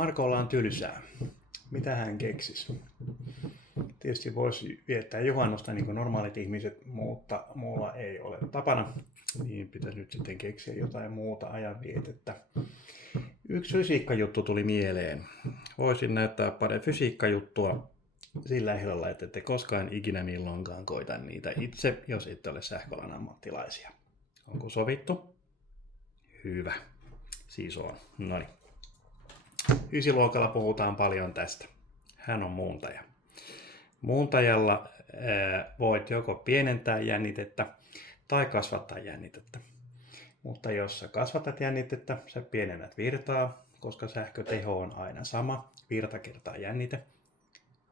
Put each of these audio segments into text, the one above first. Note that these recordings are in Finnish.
Markolla on tylsää. Mitä hän keksisi? Tietysti voisi viettää juhannusta niin kuin normaalit ihmiset, mutta muulla ei ole tapana. Niin pitäisi nyt sitten keksiä jotain muuta ajanvietettä. Yksi fysiikkajuttu tuli mieleen. Voisin näyttää pari fysiikkajuttua sillä ehdolla, että ette koskaan ikinä milloinkaan koita niitä itse, jos ette ole sähköalan ammattilaisia. Onko sovittu? Hyvä. Siis on. Noniin. Ysiluokalla puhutaan paljon tästä. Hän on muuntaja. Muuntajalla voit joko pienentää jännitettä tai kasvattaa jännitettä. Mutta jos sä kasvatat jännitettä, sä pienennät virtaa, koska sähköteho on aina sama. Virta kertaa jännite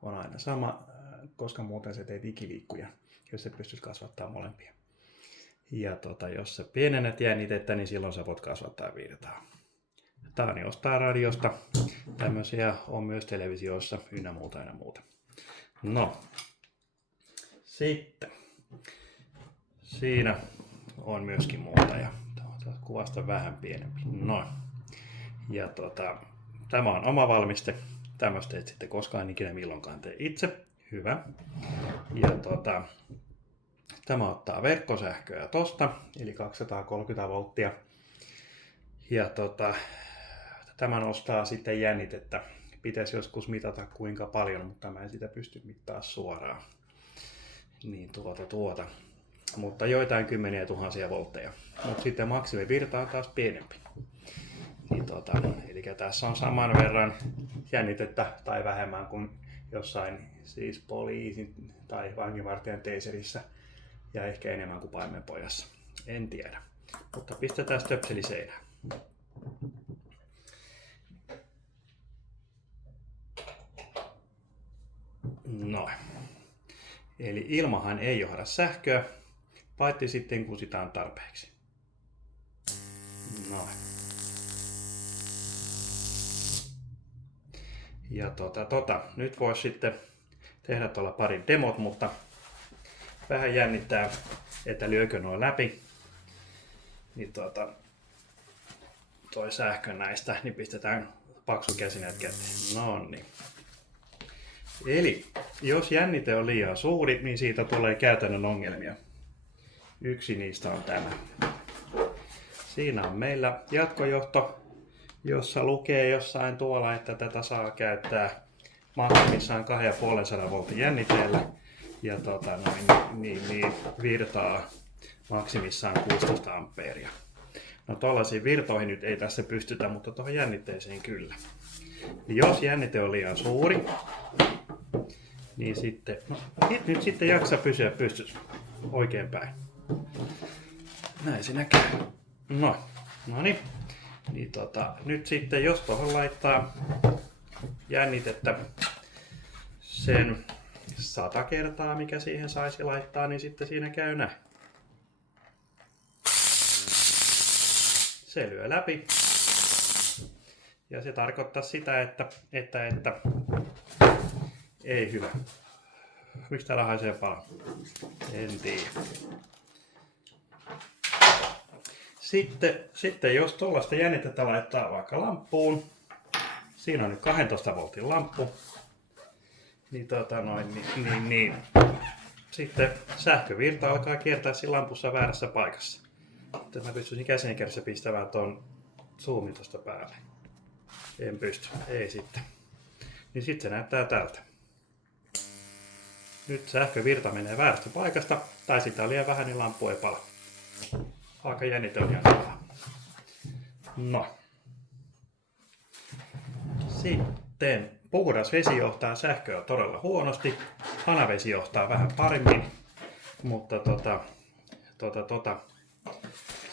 on aina sama, koska muuten sä teet ikiliikkuja, jos sä pystyt kasvattaa molempia. Ja jos sä pienennät jännitettä, niin silloin sä voit kasvattaa virtaa. Taani ostaa radiosta. Tämmöisiä on myös televisioissa ynnä muuta. No, sitten siinä on myöskin muuntaja. Kuvasta vähän pienempi. No, ja tämä on oma valmiste. Tämmöistä et sitten koskaan ikinä milloinkaan tee itse. Hyvä. Ja tämä ottaa verkkosähköä tosta, eli 230 volttia. Ja tämä nostaa sitten jännitettä. Pitäisi joskus mitata kuinka paljon, mutta mä en sitä pysty mittaa suoraan. Niin Mutta joitain kymmeniä tuhansia voltteja. Mutta sitten maksimivirta on taas pienempi. Niin eli tässä on saman verran jännitettä tai vähemmän kuin jossain siis poliisin tai vanginvartijan teiserissä ja ehkä enemmän kuin paimenpojassa. En tiedä. Mutta pistetään stöpseli seinään. No. Eli ilmahan ei johda sähköä, paitsi sitten kun sitä on tarpeeksi. No. Ja nyt voisi sitten tehdä tuolla pari demot, mutta vähän jännittää, että lyökö noin läpi. Niin toi sähkö näistä, niin pistetään paksukäsineet käteen. Noniin. Eli jos jännite on liian suuri, niin siitä tulee käytännön ongelmia. Yksi niistä on tämä. Siinä on meillä jatkojohto, jossa lukee jossain tuolla, että tätä saa käyttää maksimissaan 250 voltin jännitteellä ja virtaa maksimissaan 16 ampeeria. No tuollaisiin virtoihin nyt ei tässä pystytä, mutta tuohon jännitteeseen kyllä. Jos jännite on liian suuri, niin sitten, nyt sitten jaksa pysyä pystyssä oikein päin. Näin se näkyy. Noniin. Niin nyt sitten jos tuohon laittaa jännitettä sen 100 kertaa, mikä siihen saisi laittaa, niin sitten siinä käy näin. Se lyö läpi. Ja se tarkoittaa sitä, että ei hyvä. Miksi täällä haisee paljon? En tiedä. Sitten jos tuollaista jännitettä laittaa vaikka lamppuun, siinä on nyt 12 voltin lamppu, niin sitten sähkövirta alkaa kiertää siinä lampussa väärässä paikassa. Sitten mä pystyisin käsin kädessä pistämään tuon zoomin tuosta päälle. En pysty, ei sitten. Niin sitten se näyttää tältä. Nyt sähkövirta menee väärästä paikasta, tai sitä on liian vähän, niin lamppu ei pala. Aika jännite on ihan hyvä. No. Sitten puhdas vesi johtaa sähköä todella huonosti. Hanavesi johtaa vähän paremmin, mutta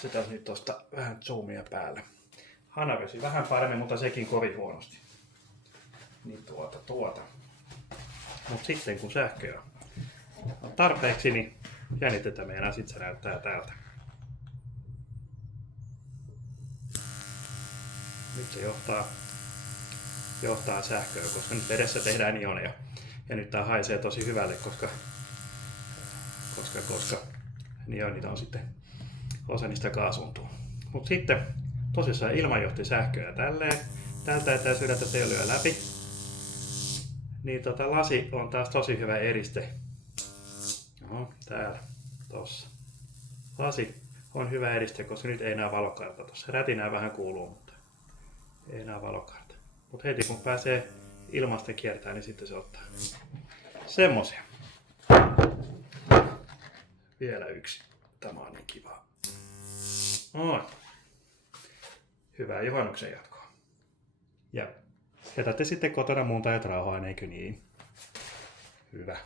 se taas nyt tosta vähän zoomia päällä. Hanavesi vähän paremmin, mutta sekin kovin huonosti. Niin Mutta sitten kun sähköä on tarpeeksi, niin jännitettä meidän sitten se näyttää täältä. Nyt se johtaa sähköä, koska nyt vedessä tehdään ioneja. Ja nyt tää haisee tosi hyvälle, koska ionit on sitten, osa niistä kaasuntuu. Mutta sitten tosissaan ilman johti sähköä tälleen. tältä etäisyydeltä tätä ei lyö läpi. Niin lasi on taas tosi hyvä eriste. Oho, täällä, tossa. Lasi on hyvä eriste, koska nyt ei näe valokaarta tossa. Rätinää vähän kuuluu, mutta ei näe valokaarta. Mutta heti kun pääsee ilmasta kiertää, niin sitten se ottaa. Semmosia. Vielä yksi. Tämä on niin kivaa. Noin. Hyvää juhannuksen jatkoa. Ja jätätte sitten kotona muuntajat rauhaan, eikö niin? Hyvä.